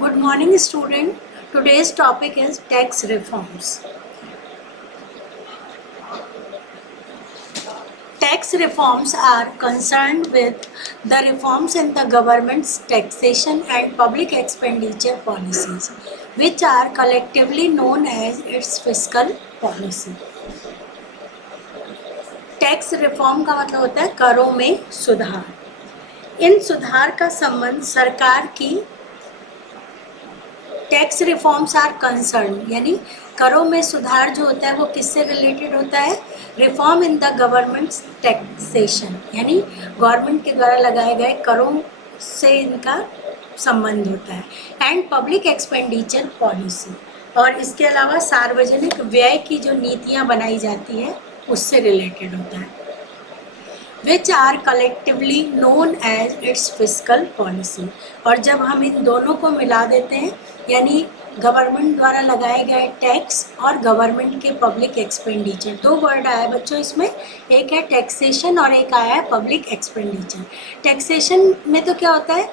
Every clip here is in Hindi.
Good morning, student. Today's topic is tax reforms. Tax reforms are concerned with the reforms in the government's taxation and public expenditure policies, which are collectively known as its fiscal policy. Tax reform का मतलब होता है करों में सुधार. इन सुधार का संबंध सरकार की टैक्स रिफॉर्म्स आर कंसर्न, यानी करों में सुधार जो होता है वो किससे रिलेटेड होता है? Reform in the government taxation, यानी गवर्नमेंट के द्वारा लगाए गए करों से इनका संबंध होता है. एंड पब्लिक एक्सपेंडिचर पॉलिसी, और इसके अलावा सार्वजनिक व्यय की जो नीतियाँ बनाई जाती है उससे रिलेटेड होता है. Which are collectively known as its fiscal policy. और जब हम इन दोनों को मिला देते हैं, यानी गवर्नमेंट द्वारा लगाए गए टैक्स और गवर्नमेंट के पब्लिक एक्सपेंडिचर, दो वर्ड आया है बच्चों इसमें, एक है टैक्सेशन और एक आया है पब्लिक एक्सपेंडिचर. टैक्सेशन में तो क्या होता है,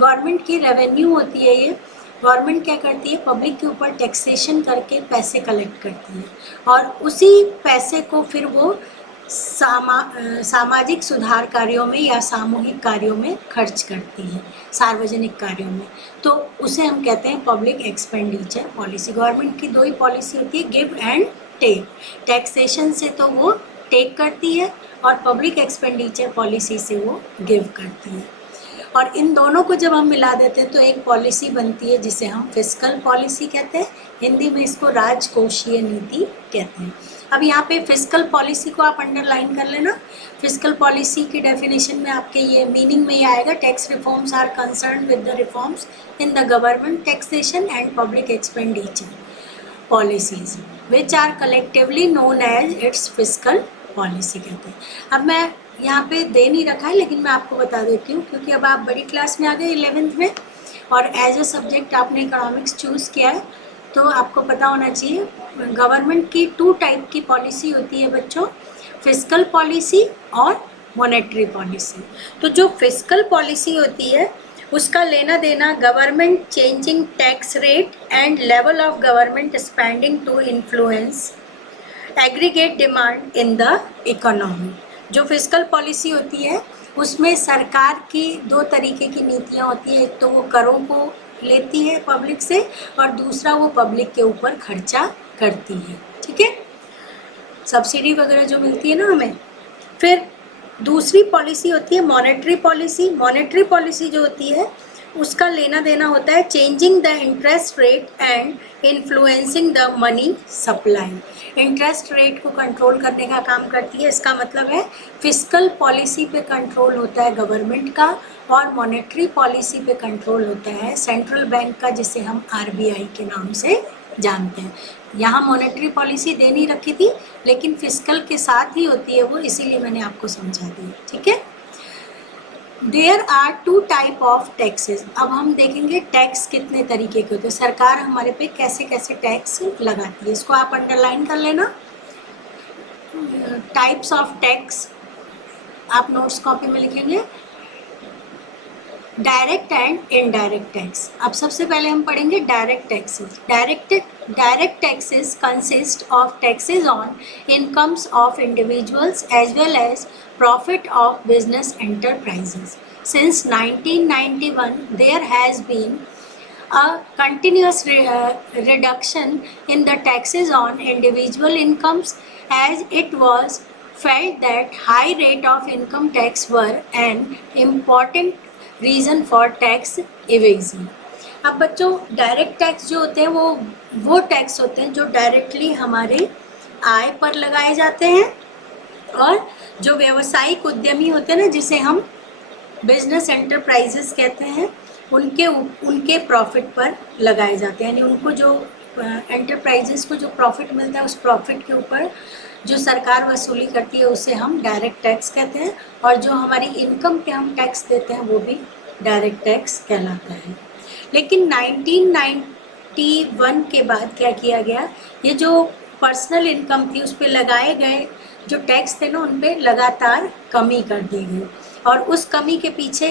गवर्नमेंट की रेवेन्यू होती है, ये गवर्नमेंट क्या करती है, पब्लिक के ऊपर टैक्सेशन करके पैसे कलेक्ट करती है और उसी पैसे को फिर वो सामाजिक सुधार कार्यों में या सामूहिक कार्यों में खर्च करती है, सार्वजनिक कार्यों में. तो उसे हम कहते हैं पब्लिक एक्सपेंडिचर पॉलिसी. गवर्नमेंट की दो ही पॉलिसी होती है, गिव एंड टेक. टैक्सेशन से तो वो टेक करती है और पब्लिक एक्सपेंडिचर पॉलिसी से वो गिव करती है. और इन दोनों को जब हम मिला देते हैं तो एक पॉलिसी बनती है जिसे हम फिस्कल पॉलिसी कहते हैं. हिंदी में इसको राजकोषीय नीति कहते हैं. अब यहाँ पे फिस्कल पॉलिसी को आप अंडरलाइन कर लेना. फिस्कल पॉलिसी की डेफिनेशन में आपके ये मीनिंग में ही आएगा, tax reforms are concern with the reforms in the government taxation and public expenditure policies which are collectively known as its fiscal policy कहते हैं. अब मैं यहाँ पे दे नहीं रखा है लेकिन मैं आपको बता देती हूँ, क्योंकि अब आप बड़ी क्लास में आ गए 11th में और एज ए सब्जेक्ट आपने इकोनॉमिक्स चूज़ किया है, तो आपको पता होना चाहिए गवर्नमेंट की 2 टाइप की पॉलिसी होती है बच्चों, फिस्कल पॉलिसी और मॉनेटरी पॉलिसी. तो जो फिस्कल पॉलिसी होती है उसका लेना देना government changing tax rate and level of government spending to influence aggregate demand in the economy. जो फिस्कल पॉलिसी होती है उसमें सरकार की 2 तरीके की नीतियाँ होती है. एक तो वो करों को लेती है पब्लिक से और दूसरा वो पब्लिक के ऊपर खर्चा करती है. ठीक है, सब्सिडी वगैरह जो मिलती है ना हमें. फिर दूसरी पॉलिसी होती है मॉनेटरी पॉलिसी. मॉनेटरी पॉलिसी जो होती है उसका लेना देना होता है changing the interest rate and influencing the money supply. Interest rate को कंट्रोल करने का काम करती है. इसका मतलब है फिस्कल पॉलिसी पे कंट्रोल होता है गवर्नमेंट का और मॉनेटरी पॉलिसी पे कंट्रोल होता है सेंट्रल बैंक का, जिसे हम RBI के नाम से जानते हैं. यहाँ मॉनेटरी पॉलिसी दे नहीं रखी थी लेकिन फिस्कल के साथ ही होती है वो, इसीलिए मैंने आपको समझा दिया. ठीक है, there are 2 type of taxes. अब हम देखेंगे टैक्स कितने तरीके के होते हैं, सरकार हमारे पे कैसे कैसे टैक्स लगाती है. इसको आप अंडरलाइन कर लेना. टाइप्स ऑफ टैक्स आप नोट्स कॉपी में लिखेंगे. Direct and indirect tax. अब सबसे पहले हम पढ़ेंगे direct taxes. Direct taxes consist of taxes on incomes of individuals as well as profit of business enterprises. Since 1991, there has been a continuous reduction in the taxes on individual incomes, as it was felt that high rate of income tax were an important reason for tax evasion. अब बच्चों डायरेक्ट टैक्स जो होते हैं वो टैक्स होते हैं जो डायरेक्टली हमारे आय पर लगाए जाते हैं और जो व्यवसायिक उद्यमी होते हैं ना, जिसे हम बिजनेस एंटरप्राइजेस कहते हैं, उनके प्रॉफिट पर लगाए जाते हैं. यानी उनको जो एंटरप्राइजेस को जो प्रॉफिट मिलता है उस प्रॉफिट के ऊपर जो सरकार वसूली करती है उसे हम डायरेक्ट टैक्स कहते हैं. और जो हमारी इनकम पे हम टैक्स देते हैं वो भी डायरेक्ट टैक्स कहलाता है. लेकिन 1991 के बाद क्या किया गया, ये जो पर्सनल इनकम थी उस पर लगाए गए जो टैक्स थे ना उन पे लगातार कमी कर दी गई. और उस कमी के पीछे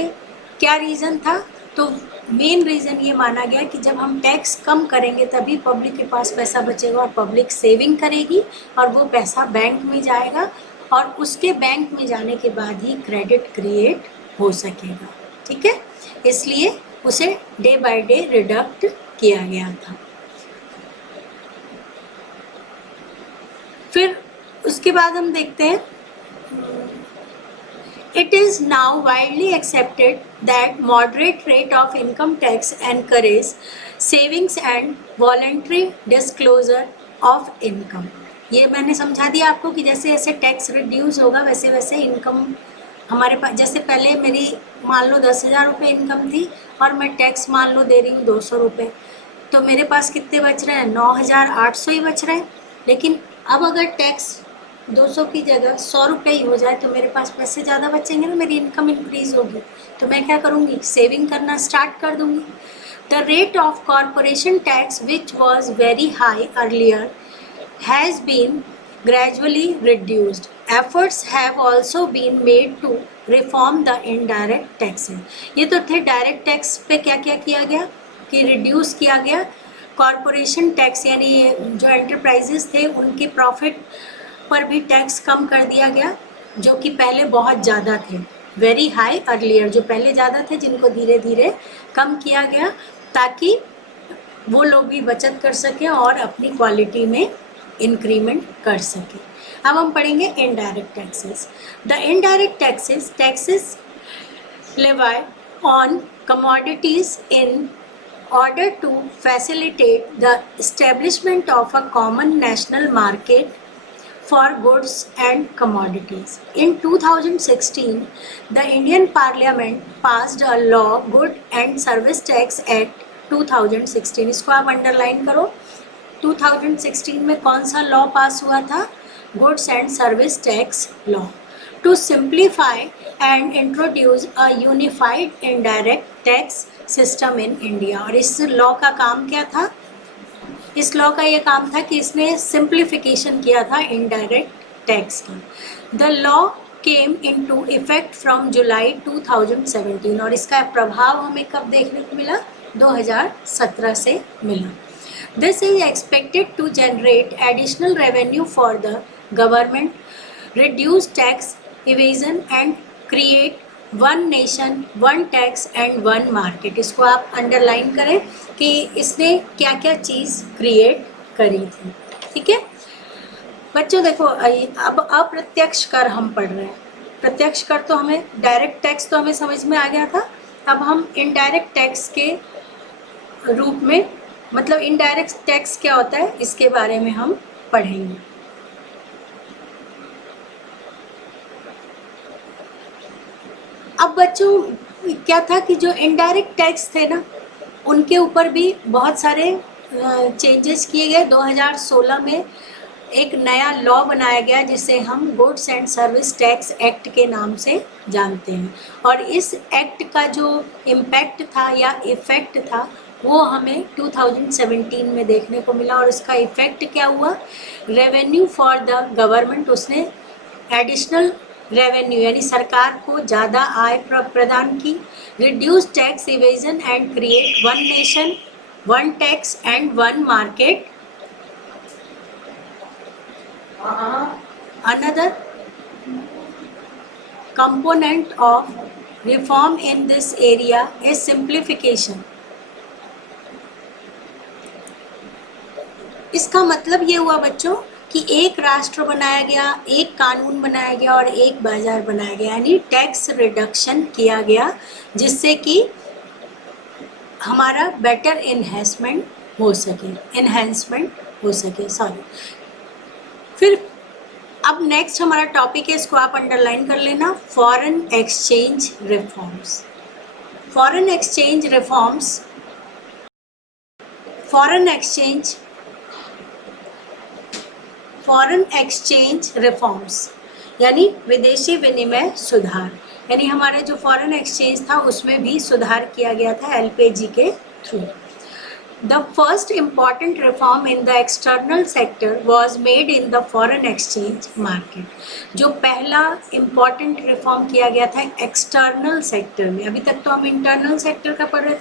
क्या रीज़न था, तो मेन रीज़न ये माना गया कि जब हम टैक्स कम करेंगे तभी पब्लिक के पास पैसा बचेगा और पब्लिक सेविंग करेगी और वो पैसा बैंक में जाएगा और उसके बैंक में जाने के बाद ही क्रेडिट क्रिएट हो सकेगा। ठीक है, इसलिए उसे डे बाय डे रिडक्ट किया गया था। फिर उसके बाद हम देखते हैं, It is now widely accepted that moderate rate of income tax encourages savings and voluntary disclosure of income। ये मैंने समझा दिया आपको कि जैसे जैसे टैक्स रिड्यूस होगा वैसे वैसे इनकम हमारे पास, जैसे पहले मेरी मान लो 10,000 रुपये इनकम थी और मैं टैक्स मान लो दे रही हूँ 200 रुपये, तो मेरे पास कितने बच रहे हैं? 9,800 ही बच रहे हैं। लेकिन अब अगर टैक्स 200 की जगह 100 रुपये ही हो जाए तो मेरे पास पैसे ज़्यादा बचेंगे ना, मेरी इनकम इंक्रीज होगी, तो मैं क्या करूँगी? सेविंग करना स्टार्ट कर दूँगी। The rate of corporation tax which was very high earlier has been gradually reduced. Efforts have also been made to reform the indirect taxes. ये तो थे डायरेक्ट टैक्स पे क्या क्या किया गया कि रिड्यूस किया गया। कॉरपोरेशन टैक्स यानी जो एंटरप्राइजेस थे उनके प्रॉफिट पर भी टैक्स कम कर दिया गया, जो कि पहले बहुत ज़्यादा थे। वेरी हाई अर्लियर, जो पहले ज़्यादा थे जिनको धीरे धीरे कम किया गया ताकि वो लोग भी बचत कर सकें और अपनी क्वालिटी में इंक्रीमेंट कर सके। अब हम पढ़ेंगे indirect taxes. The indirect taxes levied on commodities in order to facilitate the establishment of a common national market for goods and commodities. In 2016, the Indian Parliament passed a law, Good and Service Tax Act 2016। इसको आप अंडरलाइन करो। 2016 में कौन सा लॉ पास हुआ था? Goods and service tax law, to simplify and introduce a unified indirect tax system in India. और इस लॉ का काम क्या था? इस लॉ का ये काम था कि इसने सिंप्लीफिकेशन किया था इनडायरेक्ट टैक्स का। The law came into effect from जुलाई 2017 और इसका प्रभाव हमें कब देखने को मिला? 2017 से मिला। This is expected to generate additional revenue for the government, reduce tax evasion and create one nation, one tax and one market। इसको आप अंडरलाइन करें कि इसने क्या क्या चीज़ क्रिएट करी थी। ठीक है बच्चों, देखो अब अप्रत्यक्ष कर हम पढ़ रहे हैं। प्रत्यक्ष कर तो हमें, डायरेक्ट टैक्स तो हमें समझ में आ गया था। अब हम इनडायरेक्ट टैक्स के रूप में, मतलब इनडायरेक्ट टैक्स क्या होता है इसके बारे में हम पढ़ेंगे। अब बच्चों क्या था कि जो इनडायरेक्ट टैक्स थे ना, उनके ऊपर भी बहुत सारे चेंजेस किए गए। 2016 में एक नया लॉ बनाया गया जिसे हम goods and service tax act के नाम से जानते हैं। और इस एक्ट का जो इम्पैक्ट था या इफ़ेक्ट था वो हमें 2017 में देखने को मिला। और उसका इफ़ेक्ट क्या हुआ? रेवेन्यू फॉर द गवर्नमेंट, उसने एडिशनल रेवेन्यू यानी सरकार को ज़्यादा आय प्रदान की। Reduce tax evasion and create one nation, one tax and one market. Another component of reform in this area is simplification। इसका मतलब ये हुआ बच्चों कि एक राष्ट्र बनाया गया, एक कानून बनाया गया और एक बाजार बनाया गया, यानी टैक्स रिडक्शन किया गया जिससे कि हमारा बेटर एनहेंसमेंट हो सके। फिर अब नेक्स्ट हमारा टॉपिक है, इसको आप अंडरलाइन कर लेना, foreign exchange reforms. Foreign exchange reforms यानी विदेशी विनिमय सुधार, यानी हमारे जो फॉरेन एक्सचेंज था उसमें भी सुधार किया गया था एलपीजी के through. The first important reform in the external sector was made in the foreign exchange market. जो पहला important reform किया गया था external sector में, अभी तक तो हम internal sector का पढ़ रहे थे।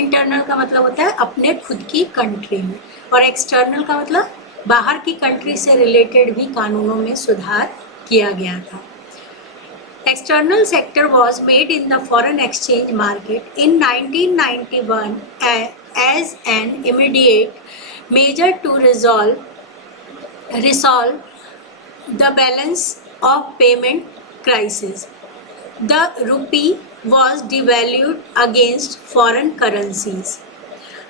internal का मतलब होता है अपने खुद की country में, और external का मतलब बाहर की country से related भी कानूनों में सुधार किया गया था। External sector was made in the foreign exchange market in 1991 as an immediate measure to resolve the balance of payment crisis. The rupee was devalued against foreign currencies.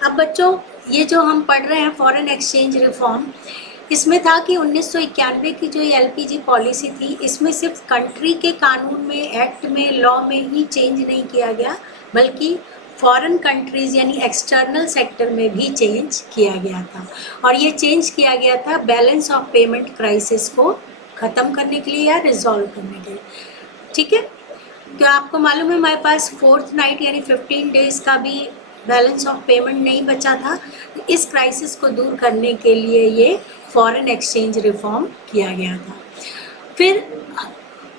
अब बच्चों ये जो हम पढ़ रहे हैं फॉरेन एक्सचेंज रिफॉर्म, इसमें था कि 1991 की जो ये एलपीजी पॉलिसी थी, इसमें सिर्फ कंट्री के कानून में, एक्ट में, लॉ में ही चेंज नहीं किया गया, बल्कि फॉरेन कंट्रीज़ यानी एक्सटर्नल सेक्टर में भी चेंज किया गया था। और ये चेंज किया गया था बैलेंस ऑफ पेमेंट क्राइसिस को ख़त्म करने के लिए या रिजॉल्व करने के लिए। ठीक है, तो आपको मालूम है हमारे पास फोर्थ नाइट यानी 15 डेज़ का भी बैलेंस ऑफ पेमेंट नहीं बचा था। इस क्राइसिस को दूर करने के लिए ये फॉरेन एक्सचेंज रिफॉर्म किया गया था। फिर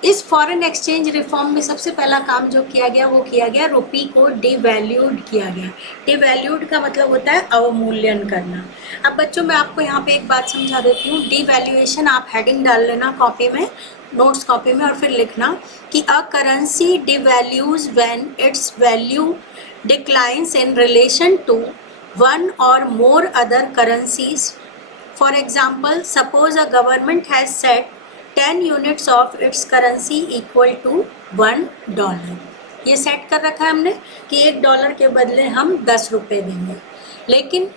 इस फॉरेन एक्सचेंज रिफॉर्म में सबसे पहला काम जो किया गया वो किया गया रुपी को डिवैल्यूड किया गया। डिवैल्यूड का मतलब होता है अवमूल्यन करना। अब बच्चों मैं आपको यहाँ पे एक बात समझा देती हूँ। डिवैल्यूएशन आप हेडिंग डाल लेना कॉपी में, नोट्स कॉपी में, और फिर लिखना कि a currency devalues when its value declines in relation to one or more other currencies. For example, suppose a government has set 10 units of its currency equal to $1. ये सेट कर रखा है हमने कि $1 के बदले हम 10 रुपये देंगे। लेकिन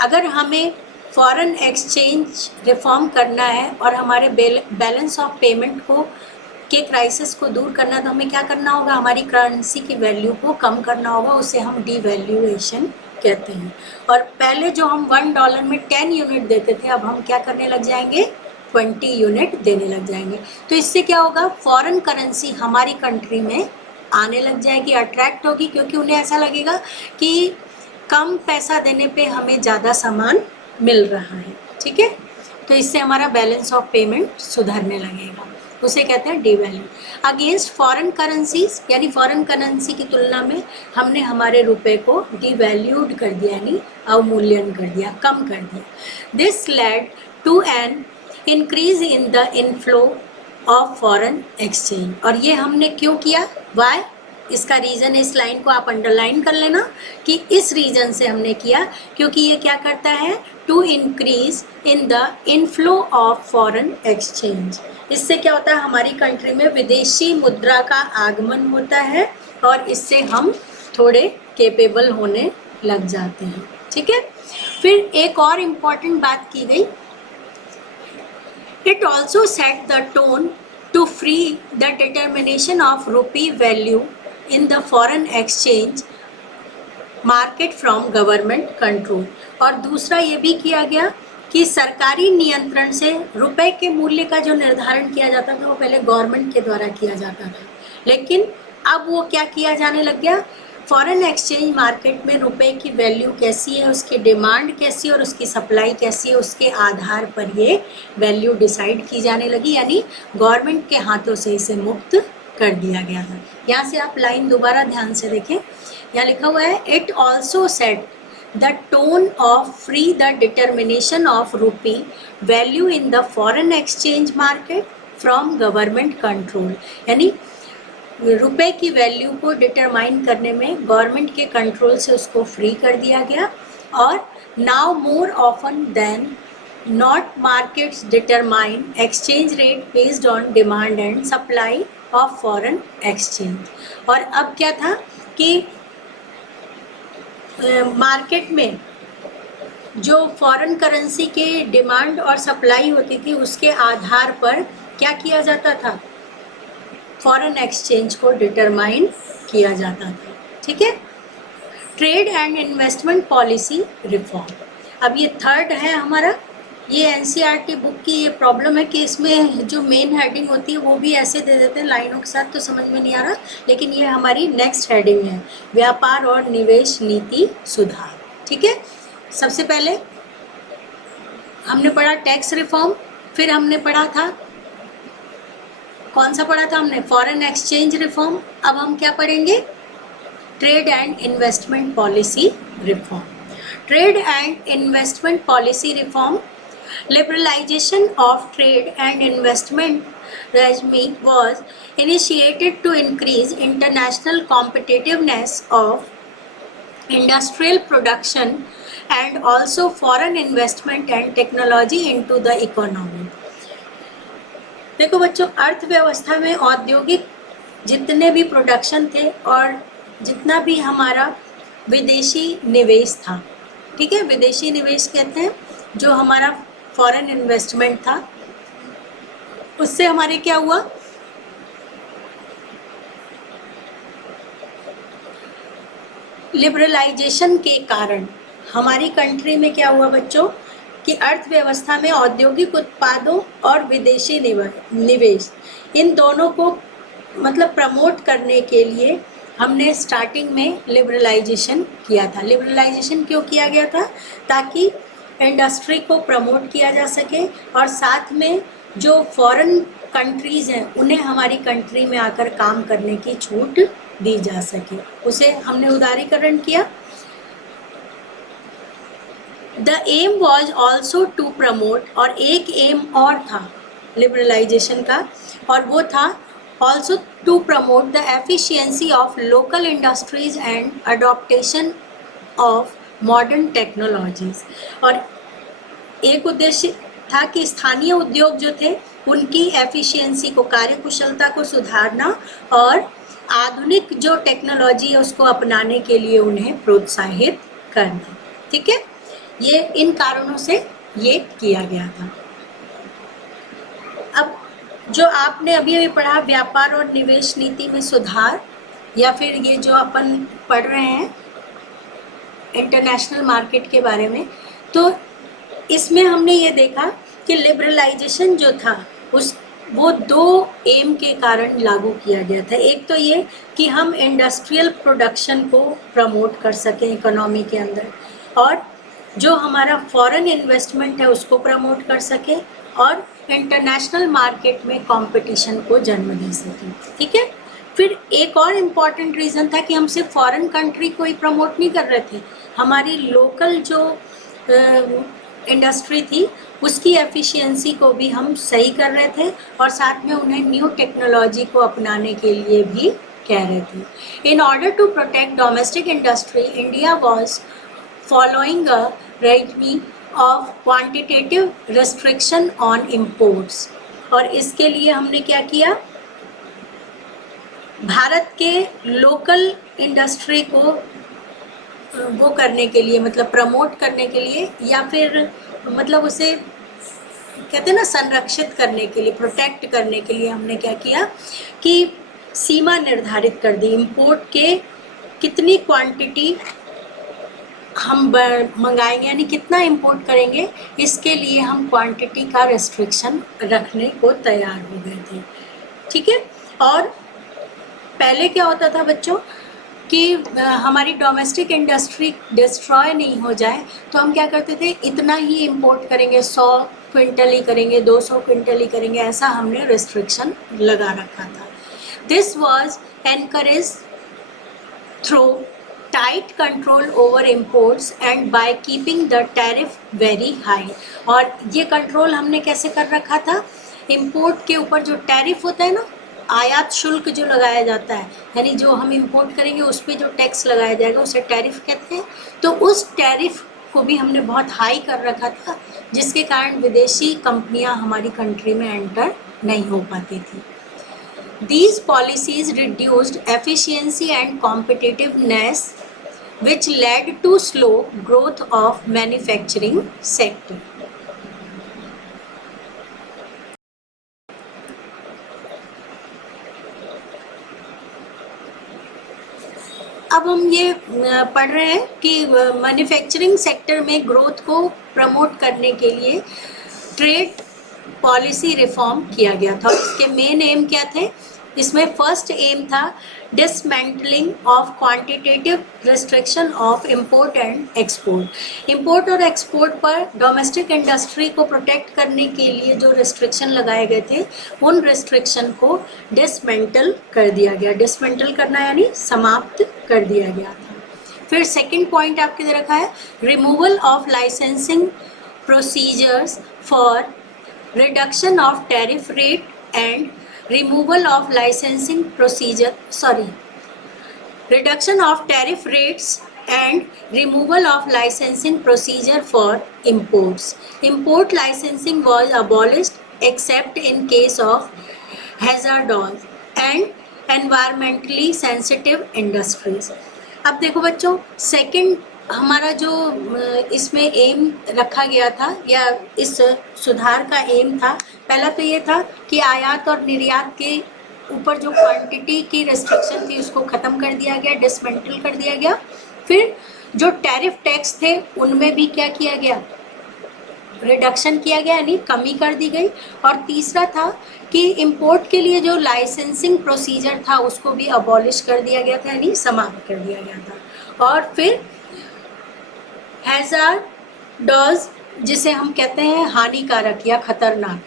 अगर हमें फॉरेन एक्सचेंज रिफॉर्म करना है और हमारे बैलेंस ऑफ पेमेंट को के क्राइसिस को दूर करना, तो हमें क्या करना होगा, हमारी करेंसी की वैल्यू को कम करना होगा, उसे हम डिवैल्यूएशन कहते हैं। और पहले जो हम $1 में 10 यूनिट देते थे, अब हम क्या करने लग जाएंगे, 20 यूनिट देने लग जाएंगे। तो इससे क्या होगा, फॉरेन करेंसी हमारी कंट्री में आने लग जाएगी, अट्रैक्ट होगी, क्योंकि उन्हें ऐसा लगेगा कि कम पैसा देने पे हमें ज़्यादा सामान मिल रहा है। ठीक है, तो इससे हमारा बैलेंस ऑफ पेमेंट सुधरने लगेगा, उसे कहते हैं डिवैल्यू। अगेंस्ट फॉरेन करेंसीज यानी फॉरेन करेंसी की तुलना में हमने हमारे रुपए को डिवैल्यूड कर दिया, यानी अवमूल्यन कर दिया, कम कर दिया। This led to an increase in the inflow of foreign exchange. और ये हमने क्यों किया, वाई, इसका रीज़न, इस लाइन को आप अंडरलाइन कर लेना कि इस रीज़न से हमने किया, क्योंकि ये क्या करता है, to increase in the inflow of foreign exchange. इससे क्या होता है, हमारी कंट्री में विदेशी मुद्रा का आगमन होता है और इससे हम थोड़े केपेबल होने लग जाते हैं। ठीक है, फिर एक और इम्पॉर्टेंट बात की गई, it also set the tone to free the determination of rupee value in the foreign exchange market from government control. और दूसरा ये भी किया गया कि सरकारी नियंत्रण से रुपए के मूल्य का जो निर्धारण किया जाता था वो पहले गवर्नमेंट के द्वारा किया जाता था, लेकिन अब वो क्या किया जाने लग गया, फॉरेन एक्सचेंज मार्केट में रुपए की वैल्यू कैसी है, उसकी डिमांड कैसी है और उसकी सप्लाई कैसी है, उसके आधार पर ये वैल्यू डिसाइड की जाने लगी, यानी गवर्नमेंट के हाथों से इसे मुक्त कर दिया गया था। यहाँ से आप लाइन दोबारा ध्यान से देखें, यहाँ लिखा हुआ है, it also set the tone of free the determination of rupee value in the foreign exchange market from government control। यानी रुपए की वैल्यू को डिटरमाइन करने में गवर्नमेंट के कंट्रोल से उसको फ्री कर दिया गया। और now more often than not markets determine exchange rate based on demand and supply of foreign exchange. और अब क्या था कि मार्केट में जो फॉरेन करेंसी के डिमांड और सप्लाई होती थी उसके आधार पर क्या किया जाता था, फॉरेन एक्सचेंज को डिटरमाइन किया जाता था। ठीक है, trade and investment policy reform. अब ये थर्ड है हमारा। ये एनसीईआरटी बुक की ये प्रॉब्लम है कि इसमें जो मेन हेडिंग होती है वो भी ऐसे दे देते हैं लाइनों के साथ, तो समझ में नहीं आ रहा, लेकिन ये हमारी नेक्स्ट हेडिंग है, व्यापार और निवेश नीति सुधार। ठीक है, सबसे पहले हमने पढ़ा टैक्स रिफॉर्म, फिर हमने पढ़ा था, कौन सा पढ़ा था हमने, फॉरेन एक्सचेंज रिफॉर्म। अब हम क्या पढ़ेंगे, trade and investment policy reform. Trade and investment policy reform, liberalization of trade and investment regime was initiated to increase international competitiveness of industrial production and also foreign investment and technology into the economy. देखो बच्चों, अर्थव्यवस्था में औद्योगिक जितने भी प्रोडक्शन थे और जितना भी हमारा विदेशी निवेश था, ठीक है, विदेशी निवेश कहते हैं जो हमारा फॉरेन इन्वेस्टमेंट था, उससे हमारे क्या हुआ, लिबरलाइजेशन के कारण हमारी कंट्री में क्या हुआ बच्चों कि अर्थव्यवस्था में औद्योगिक उत्पादों और विदेशी निवेश इन दोनों को मतलब प्रमोट करने के लिए हमने स्टार्टिंग में लिबरलाइजेशन किया था। लिबरलाइजेशन क्यों किया गया था, ताकि इंडस्ट्री को प्रमोट किया जा सके और साथ में जो फॉरेन कंट्रीज़ हैं उन्हें हमारी कंट्री में आकर काम करने की छूट दी जा सके, उसे हमने उदारीकरण किया। The aim was also to promote, और एक एम और था लिबरलाइजेशन का, और वो था also to promote the efficiency of local industries and adoption of modern technologies. और एक उद्देश्य था कि स्थानीय उद्योग जो थे उनकी एफिशिएंसी को, कार्यकुशलता को सुधारना और आधुनिक जो टेक्नोलॉजी है उसको अपनाने के लिए उन्हें प्रोत्साहित करना। ठीक है, ये इन कारणों से ये किया गया था। अब जो आपने अभी अभी पढ़ा व्यापार और निवेश नीति में सुधार, या फिर ये जो अपन पढ़ रहे हैं इंटरनेशनल मार्केट के बारे में, तो इसमें हमने ये देखा कि लिबरलाइजेशन जो था वो दो एम के कारण लागू किया गया था। एक तो ये कि हम इंडस्ट्रियल प्रोडक्शन को प्रमोट कर सकें इकोनॉमी के अंदर, और जो हमारा फॉरेन इन्वेस्टमेंट है उसको प्रमोट कर सके, और इंटरनेशनल मार्केट में कंपटीशन को जन्म दे सके। ठीक है, फिर एक और इम्पॉर्टेंट रीज़न था कि हम सिर्फ फॉरेन कंट्री को ही प्रमोट नहीं कर रहे थे, हमारी लोकल जो इंडस्ट्री थी उसकी एफिशिएंसी को भी हम सही कर रहे थे, और साथ में उन्हें न्यू टेक्नोलॉजी को अपनाने के लिए भी कह रहे थे। In order to protect domestic industry, India was following a regime of quantitative restriction on imports. और इसके लिए हमने क्या किया, भारत के लोकल इंडस्ट्री को वो करने के लिए, मतलब प्रमोट करने के लिए, या फिर मतलब उसे कहते हैं ना संरक्षित करने के लिए, प्रोटेक्ट करने के लिए हमने क्या किया कि सीमा निर्धारित कर दी, इंपोर्ट के कितनी क्वांटिटी हम मंगाएंगे, यानी कितना इंपोर्ट करेंगे, इसके लिए हम क्वांटिटी का रेस्ट्रिक्शन रखने को तैयार हो गए थे। ठीक है, और पहले क्या होता था बच्चों कि हमारी डोमेस्टिक इंडस्ट्री डिस्ट्रॉय नहीं हो जाए, तो हम क्या करते थे, इतना ही इंपोर्ट करेंगे, 100 क्विंटल ही करेंगे, 200 क्विंटल ही करेंगे, ऐसा हमने रेस्ट्रिक्शन लगा रखा था। This was encourage through tight control over imports and by keeping the tariff very high. और ये कंट्रोल हमने कैसे कर रखा था, इम्पोर्ट के ऊपर जो टैरिफ होता है ना, आयात शुल्क जो लगाया जाता है, यानी जो हम इंपोर्ट करेंगे उस पर जो टैक्स लगाया जाएगा उसे टैरिफ कहते हैं, तो उस टैरिफ को भी हमने बहुत हाई कर रखा था, जिसके कारण विदेशी कंपनियां हमारी कंट्री में एंटर नहीं हो पाती थी। These policies reduced efficiency and competitiveness, which led to slow growth of manufacturing sector. अब हम ये पढ़ रहे हैं कि मैन्युफैक्चरिंग सेक्टर में ग्रोथ को प्रमोट करने के लिए ट्रेड पॉलिसी रिफॉर्म किया गया था। इसके मेन एम क्या थे, इसमें फर्स्ट एम था dismantling of quantitative restriction of import and export. Import और एक्सपोर्ट पर डोमेस्टिक इंडस्ट्री को प्रोटेक्ट करने के लिए जो रिस्ट्रिक्शन लगाए गए थे उन रिस्ट्रिक्शन को डिसमेंटल कर दिया गया। डिसमेंटल करना यानी समाप्त कर दिया गया था। फिर सेकंड पॉइंट आपके दे रखा है removal of licensing procedures for reduction of tariff rate and removal of licensing procedure reduction of tariff rates and removal of licensing procedure for imports. Import licensing was abolished except in case of hazardous and environmentally sensitive industries. अब देखो बच्चों, सेकंड हमारा जो इसमें एम रखा गया था या इस सुधार का एम था, पहला तो ये था कि आयात और निर्यात के ऊपर जो क्वांटिटी की रेस्ट्रिक्शन थी उसको ख़त्म कर दिया गया, डिसमेंटल कर दिया गया। फिर जो टैरिफ टैक्स थे उनमें भी क्या किया गया, रिडक्शन किया गया यानी कमी कर दी गई। और तीसरा था कि इंपोर्ट के लिए जो लाइसेंसिंग प्रोसीजर था उसको भी अबॉलिश कर दिया गया था यानी समाप्त कर दिया गया था। और फिर हैजार्डस, जिसे हम कहते हैं हानिकारक या खतरनाक,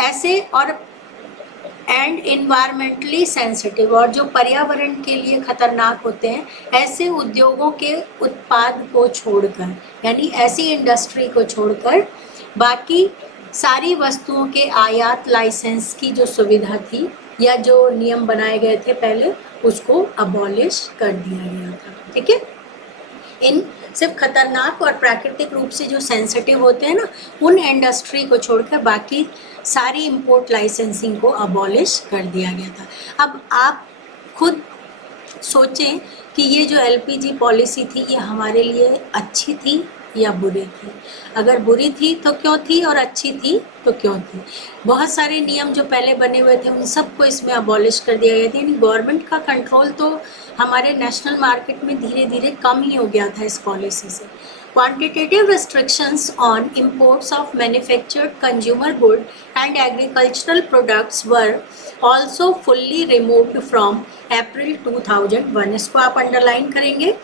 ऐसे और एंड इन्वायरमेंटली सेंसिटिव, और जो पर्यावरण के लिए खतरनाक होते हैं ऐसे उद्योगों के उत्पाद को छोड़कर यानी ऐसी इंडस्ट्री को छोड़कर बाकी सारी वस्तुओं के आयात लाइसेंस की जो सुविधा थी या जो नियम बनाए गए थे पहले उसको अबॉलिश कर दिया गया था। ठीक है, इन सिर्फ खतरनाक और प्राकृतिक रूप से जो सेंसिटिव होते हैं ना उन इंडस्ट्री को छोड़कर बाकी सारी इंपोर्ट लाइसेंसिंग को अबॉलिश कर दिया गया था। अब आप खुद सोचें कि ये जो एलपीजी पॉलिसी थी ये हमारे लिए अच्छी थी या बुरी थी। अगर बुरी थी तो क्यों थी और अच्छी थी तो क्यों थी। बहुत सारे नियम जो पहले बने हुए थे उन सबको इसमें अबॉलिश कर दिया गया था, यानी गवर्नमेंट का कंट्रोल तो हमारे नेशनल मार्केट में धीरे धीरे कम ही हो गया था इस पॉलिसी से। Quantitative restrictions on imports of manufactured consumer good and agricultural products were also fully removed from April 2001। इसको आप अंडरलाइन करेंगे।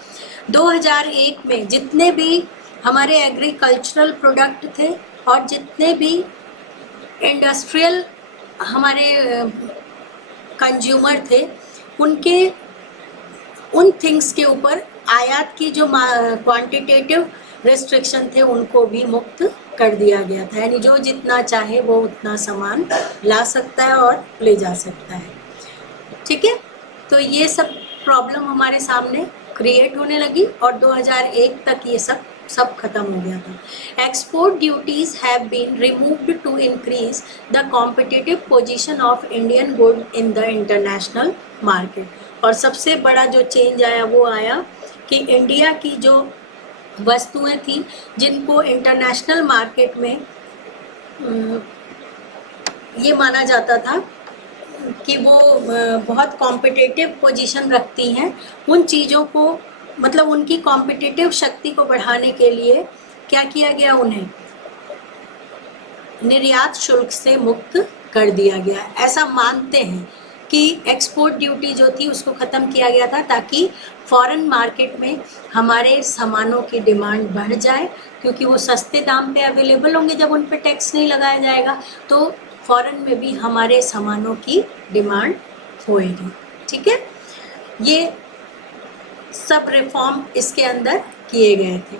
2001 में जितने भी हमारे एग्रीकल्चरल प्रोडक्ट थे और जितने भी इंडस्ट्रियल हमारे कंज्यूमर थे उनके उन थिंग्स के ऊपर आयात की जो क्वांटिटेटिव रेस्ट्रिक्शन थे उनको भी मुक्त कर दिया गया था, यानी जो जितना चाहे वो उतना सामान ला सकता है और ले जा सकता है। ठीक है, तो ये सब प्रॉब्लम हमारे सामने क्रिएट होने लगी और 2001 तक ये सब खत्म हो गया था। Export duties have been removed to increase the competitive position of Indian good in the international market. और सबसे बड़ा जो चेंज आया वो आया कि इंडिया की जो वस्तुएं थी जिनको इंटरनेशनल मार्केट में ये माना जाता था कि वो बहुत कॉम्पिटिटिव पोजीशन रखती हैं, उन चीज़ों को मतलब उनकी कॉम्पिटिटिव शक्ति को बढ़ाने के लिए क्या किया गया, उन्हें निर्यात शुल्क से मुक्त कर दिया गया। ऐसा मानते हैं कि एक्सपोर्ट ड्यूटी जो थी उसको ख़त्म किया गया था ताकि फॉरेन मार्केट में हमारे सामानों की डिमांड बढ़ जाए, क्योंकि वो सस्ते दाम पे अवेलेबल होंगे। जब उन पे टैक्स नहीं लगाया जाएगा तो फॉरेन में भी हमारे सामानों की डिमांड होएगी। ठीक है, ये सब रिफॉर्म इसके अंदर किए गए थे।